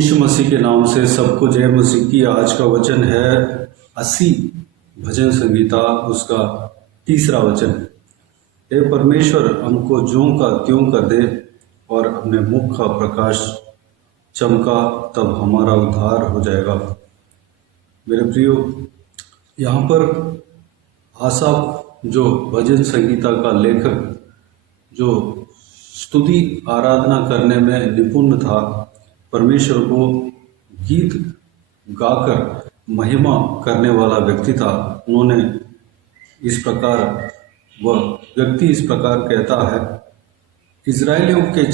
यीशु मसीह के नाम से सबको जय मसीह की। आज का वचन है 80 भजन संगीता उसका 3रा वचन। हे परमेश्वर, हमको ज्यों का त्यों कर दे और अपने मुख का प्रकाश चमका, तब हमारा उद्धार हो जाएगा। मेरे प्रियो, यहाँ पर आसाफ जो भजन संगीता का लेखक, जो स्तुति आराधना करने में निपुण था, परमेश्वर को गीत गाकर महिमा करने वाला व्यक्ति था। उन्होंने इस प्रकार, वह व्यक्ति इस प्रकार कहता है, इजराइलियों के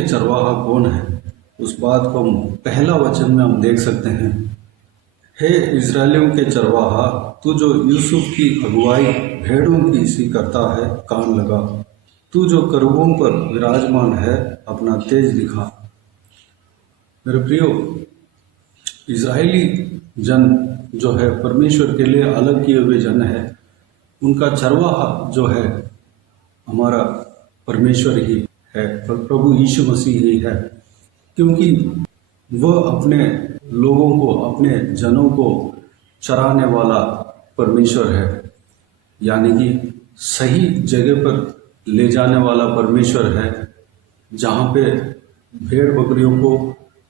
चरवाहा कौन है? उस बात को हम पहला वचन में हम देख सकते हैं। हे इजराइलियों के चरवाहा, तू जो यूसुफ की अगुवाई भेड़ों की सी करता है, कान लगा। तू जो करूबों पर विराजमान है, अपना तेज दिखा। मेरे प्रियो, इजरायली जन जो है परमेश्वर के लिए अलग किए हुए जन है। उनका चरवाहा जो है हमारा परमेश्वर ही है, प्रभु यीशु मसीह ही है, क्योंकि वह अपने लोगों को, अपने जनों को चराने वाला परमेश्वर है, यानी कि सही जगह पर ले जाने वाला परमेश्वर है। जहाँ पे भेड़ बकरियों को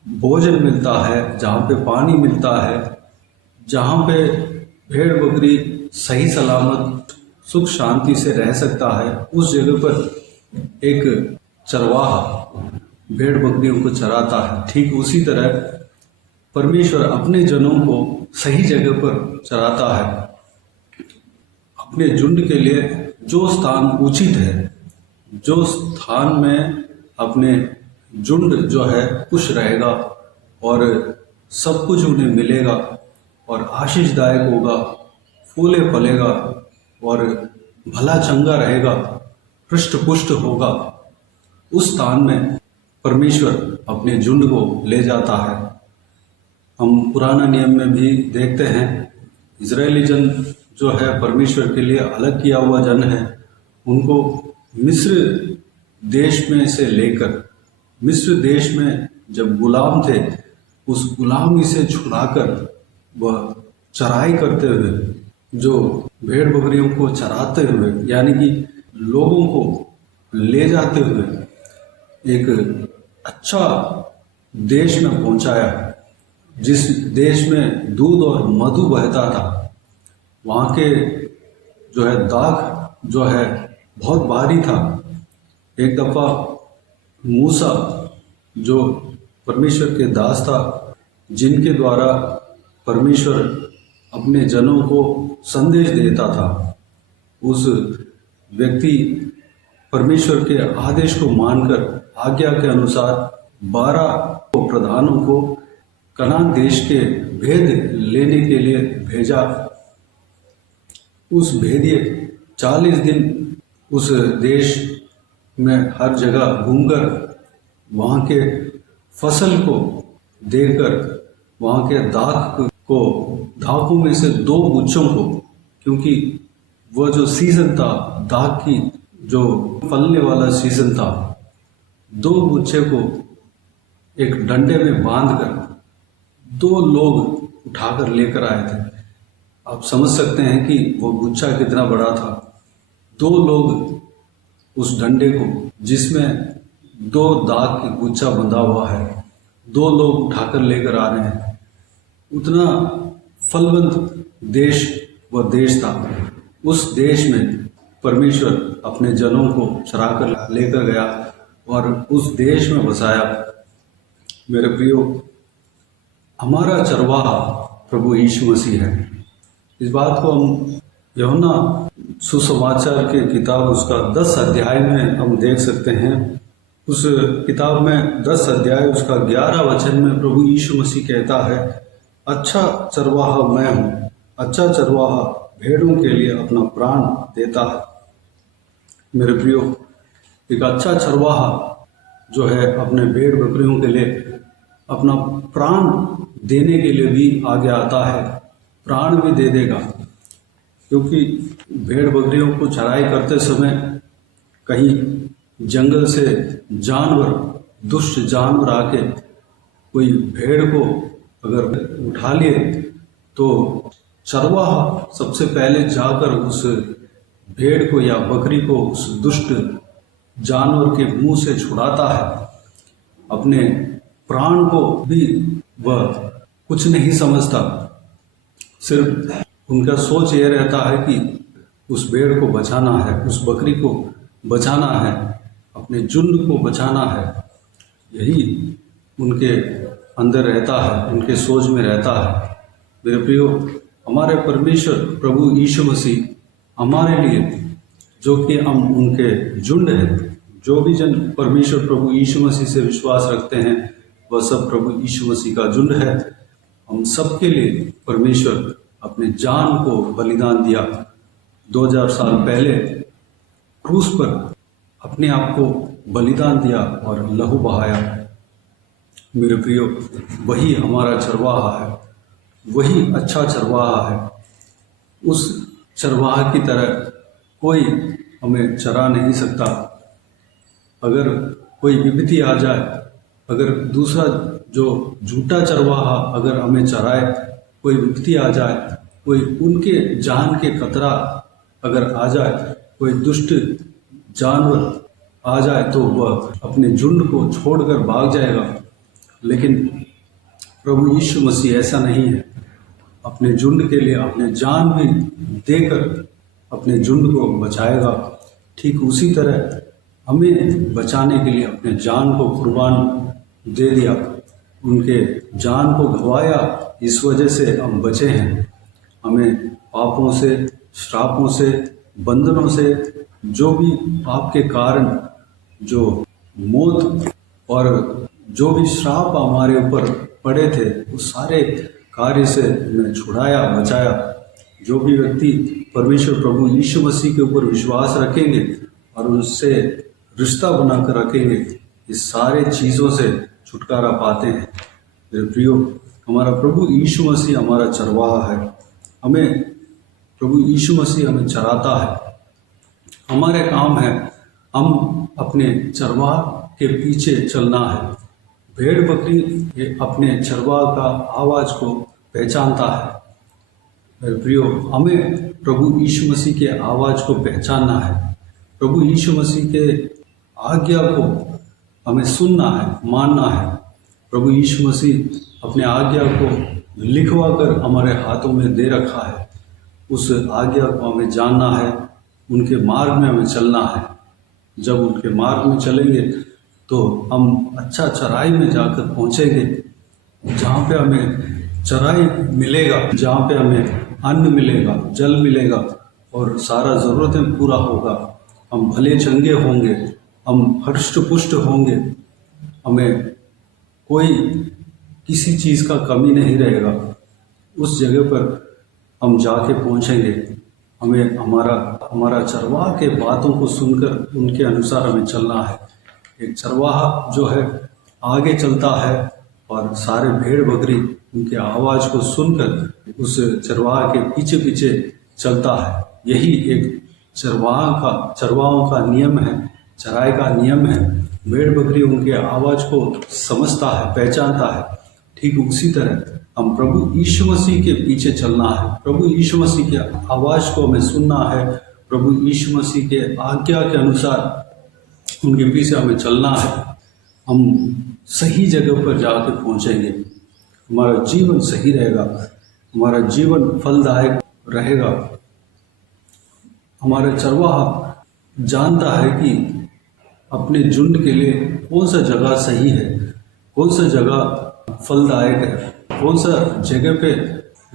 भोजन मिलता है, जहाँ पे पानी मिलता है, जहाँ पे भेड़ बकरी सही सलामत सुख शांति से रह सकता है, उस जगह पर एक चरवाहा भेड़ बकरियों को चराता है। ठीक उसी तरह परमेश्वर अपने जनों को सही जगह पर चराता है। अपने झुंड के लिए जो स्थान उचित है, जो स्थान में अपने झुंड जो है खुश रहेगा और सब कुछ उन्हें मिलेगा और आशीषदायक होगा, फूले फलेगा और भला चंगा रहेगा, हृष्ट पुष्ट होगा, उस स्थान में परमेश्वर अपने झुंड को ले जाता है। हम पुराना नियम में भी देखते हैं, इजरायली जन जो है परमेश्वर के लिए अलग किया हुआ जन है। उनको मिस्र देश में से लेकर, मिस्र देश में जब गुलाम थे, उस गुलामी से छुड़ाकर वह चराई करते हुए, जो भेड़ बकरियों को चराते हुए, यानी कि लोगों को ले जाते हुए एक अच्छा देश में पहुंचाया, जिस देश में दूध और मधु बहता था। वहाँ के जो है दाग जो है बहुत भारी था। एक दफ़ा मूसा जो परमेश्वर के दास था, जिनके द्वारा परमेश्वर अपने जनों को संदेश देता था, उस व्यक्ति परमेश्वर के आदेश को मानकर आज्ञा के अनुसार 12 प्रधानों को कनान देश के भेद लेने के लिए भेजा। उस भेदिए 40 दिन उस देश में हर जगह घूमकर वहाँ के फसल को देखकर, वहाँ के दाखों में से 2 गुच्छों को, क्योंकि वह जो सीजन था, दाख की जो फलने वाला सीजन था, 2 गुच्छे को एक डंडे में बांधकर 2 लोग उठाकर लेकर आए थे। आप समझ सकते हैं कि वो गुच्छा कितना बड़ा था। 2 लोग उस डंडे को, जिसमें 2 दाग की गुच्छा बंधा हुआ है, 2 लोग उठाकर लेकर आ रहे हैं। उतना फलवंत देश वह देश था। उस देश में परमेश्वर अपने जनों को चराकर लेकर गया और उस देश में बसाया। मेरे प्रियो, हमारा चरवाहा प्रभु यीशु मसीह है। इस बात को हम यूहन्ना सुसमाचार के किताब उसका 10 अध्याय में हम देख सकते हैं। उस किताब में 10 अध्याय उसका 11 वचन में प्रभु यीशु मसीह कहता है, अच्छा चरवाहा मैं हूँ, अच्छा चरवाहा भेड़ों के लिए अपना प्राण देता है। मेरे प्रियो, एक अच्छा चरवाहा जो है अपने भेड़ बकरियों के लिए अपना प्राण देने के लिए भी आगे आता है, प्राण भी दे देगा। क्योंकि भेड़ बकरियों को चराई करते समय कहीं जंगल से जानवर दुष्ट जानवर आके कोई भेड़ को अगर उठा लिए तो चरवाहा सबसे पहले जाकर उस भेड़ को या बकरी को उस दुष्ट जानवर के मुंह से छुड़ाता है। अपने प्राण को भी वह कुछ नहीं समझता, सिर्फ उनका सोच ये रहता है कि उस भेड़ को बचाना है, उस बकरी को बचाना है, अपने झुंड को बचाना है। यही उनके अंदर रहता है, उनके सोच में रहता है। मेरे प्रियो, हमारे परमेश्वर प्रभु यीशु मसीह हमारे लिए, जो कि हम उनके झुंड हैं, जो भी जन परमेश्वर प्रभु यीशु मसीह से विश्वास रखते हैं वह सब प्रभु यीशु मसीह का झुंड है। हम सबके लिए परमेश्वर अपने जान को बलिदान दिया। 2000 साल पहले क्रूस पर अपने आप को बलिदान दिया और लहू बहाया। मेरे प्रियो, वही हमारा चरवाहा है, वही अच्छा चरवाहा है। उस चरवाहा की तरह कोई हमें चरा नहीं सकता। अगर कोई विपत्ति आ जाए, अगर दूसरा जो झूठा चरवाहा अगर हमें चराए, कोई विपत्ति आ जाए, कोई उनके जान के खतरा अगर आ जाए, कोई दुष्ट जानवर आ जाए तो वह अपने झुंड को छोड़कर भाग जाएगा। लेकिन प्रभु यीशु मसीह ऐसा नहीं है। अपने झुंड के लिए अपने जान भी देकर अपने झुंड को बचाएगा। ठीक उसी तरह हमें बचाने के लिए अपने जान को कुर्बान दे दिया, उनके जान को गंवाया। इस वजह से हम बचे हैं। हमें पापों से, श्रापों से, बंधनों से, जो भी पाप के कारण जो मौत और जो भी श्राप हमारे ऊपर पड़े थे, उस सारे कार्य से हमें छुड़ाया, बचाया। जो भी व्यक्ति परमेश्वर प्रभु यीशु मसीह के ऊपर विश्वास रखेंगे और उससे रिश्ता बनाकर रखेंगे, इस सारे चीज़ों से छुटकारा पाते हैं। मेरे प्रियो, हमारा प्रभु यीशु मसीह हमारा चरवाहा है। हमें प्रभु यीशु मसीह हमें चराता है। हमारे काम है हम अपने चरवाहा के पीछे चलना है। भेड़ बकरी अपने चरवाहा का आवाज़ को पहचानता है। मेरे प्रियो, हमें प्रभु यीशु मसीह के आवाज़ को पहचानना है। प्रभु यीशु मसीह के आज्ञा को हमें सुनना है, मानना है। प्रभु यीशु मसीह अपने आज्ञा को लिखवा कर हमारे हाथों में दे रखा है। उस आज्ञा को हमें जानना है, उनके मार्ग में हमें चलना है। जब उनके मार्ग में चलेंगे तो हम अच्छा चराई में जाकर पहुँचेंगे, जहाँ पे हमें चराई मिलेगा, जहाँ पे हमें अन्न मिलेगा, जल मिलेगा और सारा ज़रूरतें पूरा होगा। हम भले चंगे होंगे, हम हृष्ट पुष्ट होंगे, हमें कोई किसी चीज़ का कमी नहीं रहेगा। उस जगह पर हम जाके पहुँचेंगे। हमें हमारा चरवाहा के बातों को सुनकर उनके अनुसार हमें चलना है। एक चरवाहा जो है आगे चलता है और सारे भेड़ बकरी उनके आवाज़ को सुनकर उस चरवाहा के पीछे पीछे चलता है। यही एक चरवाहों का नियम है, चराई का नियम है। भेड़ बकरी उनके आवाज़ को समझता है, पहचानता है। ठीक उसी तरह हम प्रभु यीशु मसीह के पीछे चलना है। प्रभु यीशु मसीह के आवाज़ को हमें सुनना है। प्रभु यीशु मसीह के आज्ञा के अनुसार उनके पीछे हमें चलना है। हम सही जगह पर जाकर पहुंचेंगे। हमारा जीवन सही रहेगा, हमारा जीवन फलदायक रहेगा। हमारा चरवाहा जानता है कि अपने झुंड के लिए कौन सा जगह सही है, कौन सा जगह फलदायक है, कौन सा जगह पे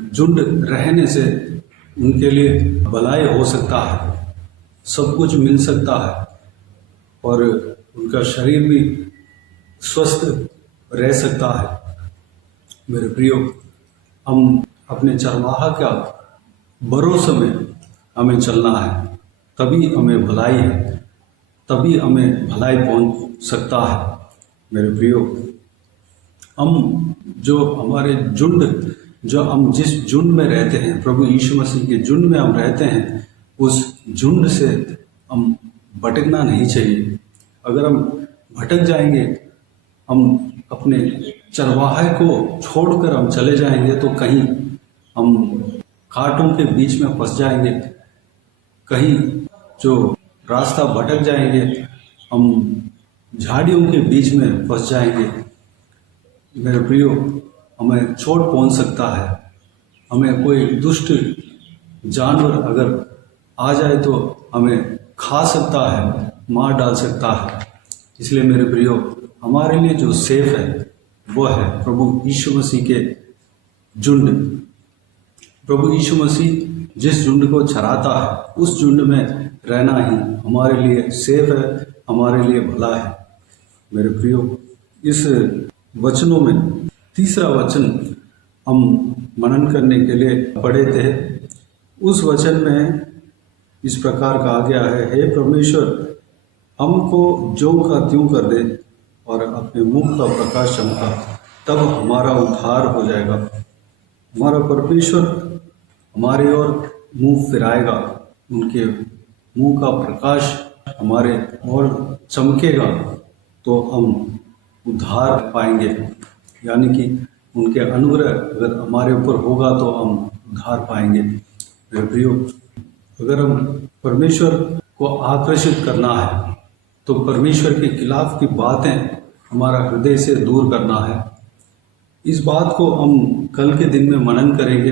झुंड रहने से उनके लिए भलाई हो सकता है, सब कुछ मिल सकता है और उनका शरीर भी स्वस्थ रह सकता है। मेरे प्रियो, हम अपने चरवाहा का भरोसे में हमें चलना है, तभी हमें भलाई है, तभी हमें भलाई पहुंच सकता है। मेरे प्रियो, हम जो हमारे झुंड, जो हम जिस झुंड में रहते हैं, प्रभु यीशु मसीह के झुंड में हम रहते हैं, उस झुंड से हम भटकना नहीं चाहिए। अगर हम भटक जाएंगे हम अपने चरवाहे को छोड़कर हम चले जाएंगे तो कहीं हम कांटों के बीच में फंस जाएंगे, कहीं जो रास्ता भटक जाएंगे, हम झाड़ियों के बीच में फंस जाएंगे। मेरे प्रियो, हमें चोट पहुंच सकता है, हमें कोई दुष्ट जानवर अगर आ जाए तो हमें खा सकता है, मार डाल सकता है। इसलिए मेरे प्रियो, हमारे लिए जो सेफ है वो है प्रभु यीशु मसीह के झुंड। प्रभु यीशु मसीह जिस झुंड को चराता है उस झुंड में रहना ही हमारे लिए सेफ है, हमारे लिए भला है। मेरे प्रियो, इस वचनों में तीसरा वचन हम मनन करने के लिए पढ़े थे। उस वचन में इस प्रकार कहा गया है, हे परमेश्वर, हमको ज्यों का त्यों कर दे और अपने मुख का प्रकाश चमका, तब हमारा उद्धार हो जाएगा। हमारा परमेश्वर हमारे ओर मुंह फिराएगा, उनके मुंह का प्रकाश हमारे ओर चमकेगा तो हम उद्धार पाएंगे। यानी कि उनके अनुग्रह अगर हमारे ऊपर होगा तो हम उद्धार पाएंगे। मेरे प्रियो, अगर हम परमेश्वर को आकर्षित करना है तो परमेश्वर के खिलाफ की बातें हमारा हृदय से दूर करना है। इस बात को हम कल के दिन में मनन करेंगे।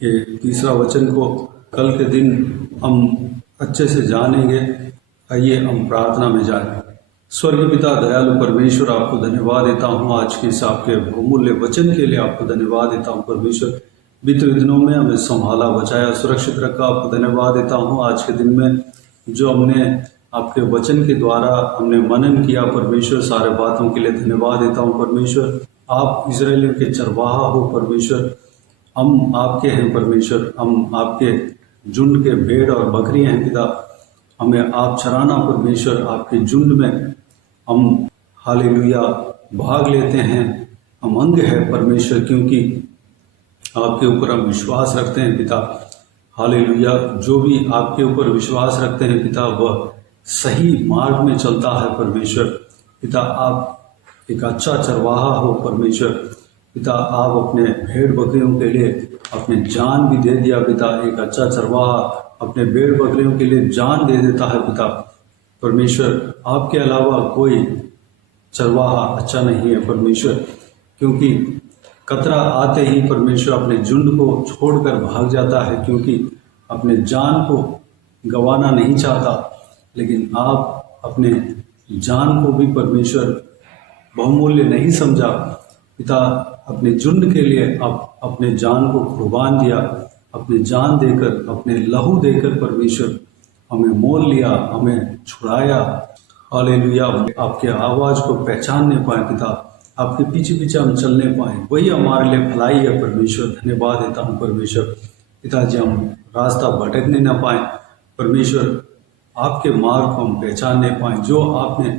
ये तीसरा वचन को कल के दिन हम अच्छे से जानेंगे। आइए हम प्रार्थना में जाएं। स्वर्गीय पिता दयालु परमेश्वर, आपको धन्यवाद देता हूँ आज के इस आपके बहुमूल्य वचन के लिए। आपको धन्यवाद देता हूँ परमेश्वर, बीते दिनों में हमें संभाला, बचाया, सुरक्षित रखा। आपको धन्यवाद देता हूँ आज के दिन में जो हमने आपके वचन के द्वारा हमने मनन किया परमेश्वर, सारे बातों के लिए धन्यवाद देता हूँ परमेश्वर। आप इजरायलियों के चरवाहा हो परमेश्वर, हम आपके हैं परमेश्वर, हम आपके झुंड के भेड़ और बकरियां हैं पिता। हमें आप चराना परमेश्वर, आपके झुंड में हम हालेलुया भाग लेते हैं, हम अंग है परमेश्वर, क्योंकि आपके ऊपर हम विश्वास रखते हैं पिता। हालेलुया, जो भी आपके ऊपर विश्वास रखते हैं पिता वह सही मार्ग में चलता है परमेश्वर। पिता, आप एक अच्छा चरवाहा हो परमेश्वर। पिता, आप अपने भेड़ बकरियों के लिए अपनी जान भी दे दिया पिता। एक अच्छा चरवाहा अपने भेड़ बकरियों के लिए जान दे देता है पिता परमेश्वर। आपके अलावा कोई चरवाहा अच्छा नहीं है परमेश्वर, क्योंकि कतरा आते ही परमेश्वर अपने झुंड को छोड़कर भाग जाता है, क्योंकि अपने जान को गंवाना नहीं चाहता। लेकिन आप अपने जान को भी परमेश्वर बहुमूल्य नहीं समझा पिता। अपने झुंड के लिए आप अपने जान को कुर्बान दिया, अपने जान देकर, अपने लहू देकर परमेश्वर हमें मोल लिया, हमें छुड़ाया। हालेलुया, आपके आवाज़ को पहचानने पाए पिता, आपके पीछे पीछे हम चलने पाए, वही हमारे लिए भलाई है परमेश्वर। धन्यवाद देता हूँ परमेश्वर। पिताजी, हम रास्ता भटकने न पाए परमेश्वर, आपके मार्ग को हम पहचानने पाए। जो आपने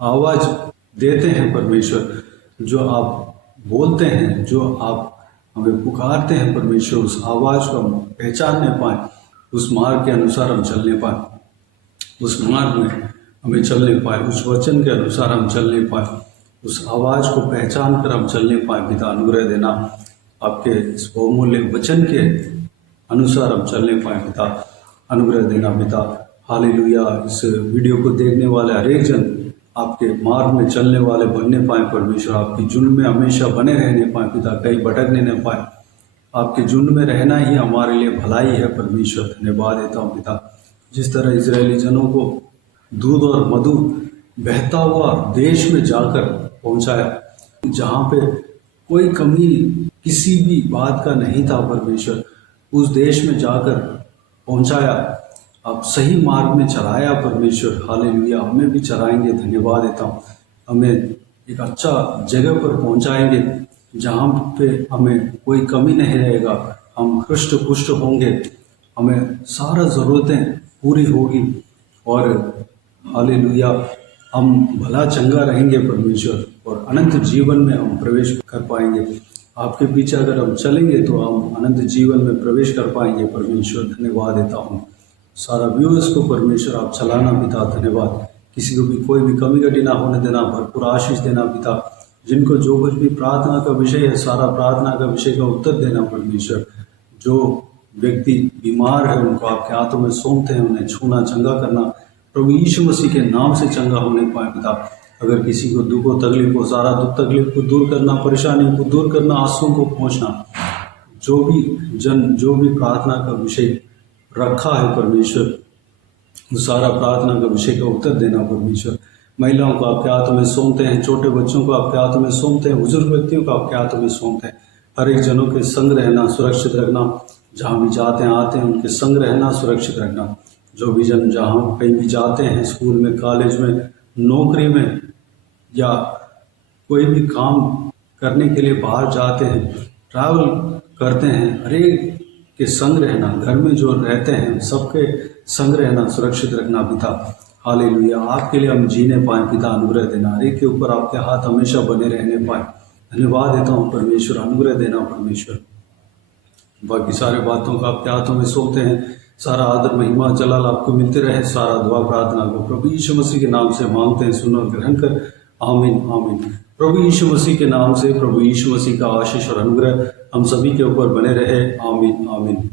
आवाज़ देते हैं परमेश्वर, जो आप बोलते हैं, जो आप हमें पुकारते हैं परमेश्वर, उस आवाज़ को हम पहचानने पाए, उस मार्ग के अनुसार हम चलने पाए, उस मार्ग में हमें चलने पाए, उस वचन के अनुसार हम चलने पाए, उस आवाज़ को पहचान कर हम चलने पाए। पिता, अनुग्रह देना, आपके इस बहुमूल्य वचन के अनुसार हम चलने पाए पिता, अनुग्रह देना पिता। हालेलुया, इस वीडियो को देखने वाले हर एक जन आपके मार्ग में चलने वाले बनने पाए परमेश्वर, आपकी झुंड में हमेशा बने रहने पाए पिता, कहीं भटकने न पाए। आपके झुंड में रहना ही हमारे लिए भलाई है परमेश्वर। धन्यवाद देता हूँ पिता। जिस तरह इजरायली जनों को दूध और मधु बहता हुआ देश में जाकर पहुंचाया, जहाँ पे कोई कमी किसी भी बात का नहीं था परमेश्वर, उस देश में जाकर पहुंचाया, आप सही मार्ग में चलाया परमेश्वर। हालेलुया, हमें भी चलाएंगे। धन्यवाद देता हूँ। हमें एक अच्छा जगह पर पहुंचाएंगे जहाँ पे हमें कोई कमी नहीं रहेगा, हम हृष्ट पुष्ट होंगे, हमें सारा ज़रूरतें पूरी होगी और हालेलुया हम भला चंगा रहेंगे परमेश्वर, और अनंत जीवन में हम प्रवेश कर पाएंगे। आपके पीछे अगर हम चलेंगे तो हम अनंत जीवन में प्रवेश कर पाएंगे परमेश्वर। धन्यवाद देता हूँ। सारा व्यूअर्स को परमेश्वर आप चलाना पिता, धन्यवाद किसी को भी कोई भी कमी घटी ना होने देना, भरपूर आशीष देना पिता। जिनको जो कुछ भी प्रार्थना का विषय है, सारा प्रार्थना का विषय का उत्तर देना परमेश्वर। जो व्यक्ति बीमार है उनको आपके हाथों में सौंपते हैं, उन्हें छूना, चंगा करना प्रभु यीशु मसीह के नाम से चंगा होने पाए पिता। अगर किसी को दुख हो, तकलीफ हो, सारा दुख तकलीफ को दूर करना, परेशानी को दूर करना, आंसुओं को पहुँचना, जो भी प्रार्थना का विषय रखा है परमेश्वर, वो सारा प्रार्थना का विषय का उत्तर देना परमेश्वर। महिलाओं को आपके हाथों में सौंपते हैं, छोटे बच्चों को आपके हाथों में सौंपते हैं, बुजुर्ग व्यक्तियों को आपके हाथों में सौंपते हैं। हर एक जनों के संग रहना, सुरक्षित रखना, जहाँ भी जाते हैं आते हैं उनके संग रहना, सुरक्षित रखना। जो भी जन जहाँ कहीं भी जाते हैं, स्कूल में, कॉलेज में, नौकरी में या कोई भी काम करने के लिए बाहर जाते हैं, ट्रैवल करते हैं, हर एक के संग रहना, घर में जो रहते हैं सबके संग रहना, सुरक्षित रखना पिता। हालेलुया। आपके लिए हम जीने पाएँ पिता, अनुग्रह देना। हर एक के ऊपर आपके हाथ हमेशा बने रहने पाए। धन्यवाद देता हूँ परमेश्वर, अनुग्रह देना परमेश्वर। बाकी सारे बातों को आपके हाथों में सौंपते हैं। सारा आदर, महिमा, जलाल आपको मिलते रहे। सारा दुआ प्रार्थना को प्रभु यीशु मसीह के नाम से मांगते हैं, सुनो और ग्रहण कर। आमीन आमीन। प्रभु यीशु मसीह के नाम से प्रभु यीशु मसीह का आशीष और अनुग्रह हम सभी के ऊपर बने रहे। आमीन आमीन।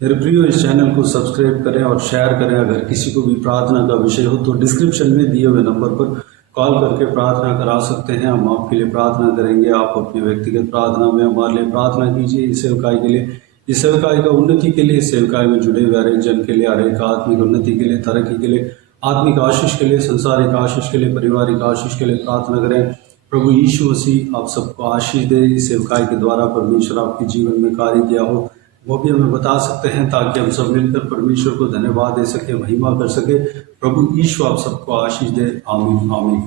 मेरे प्रियो, इस चैनल को सब्सक्राइब करें और शेयर करें। अगर किसी को भी प्रार्थना का विषय हो तो डिस्क्रिप्शन में दिए हुए नंबर पर कॉल करके प्रार्थना करा सकते हैं। हम आपके लिए प्रार्थना करेंगे। आप अपनी व्यक्तिगत प्रार्थना में हमारे लिए प्रार्थना कीजिए। इस सेवकाई के लिए, इस सेवकाई का उन्नति के लिए, सेवकाई में जुड़े हुए हर एक जन के लिए, हर एक आत्मिक उन्नति के लिए, तरक्की के लिए, आत्मिक आशीष के लिए, संसारिक आशीष के लिए, पारिवारिक आशीष के लिए प्रार्थना करें। प्रभु यीशु मसीह आप सबको आशीष दे। इस सेवकाई के द्वारा परमेश्वर आपके जीवन में कार्य किया हो वो भी हमें बता सकते हैं, ताकि हम सब मिलकर परमेश्वर को धन्यवाद दे सके, महिमा कर सके। प्रभु यीशु आप सबको आशीष दे। आमीन आमीन।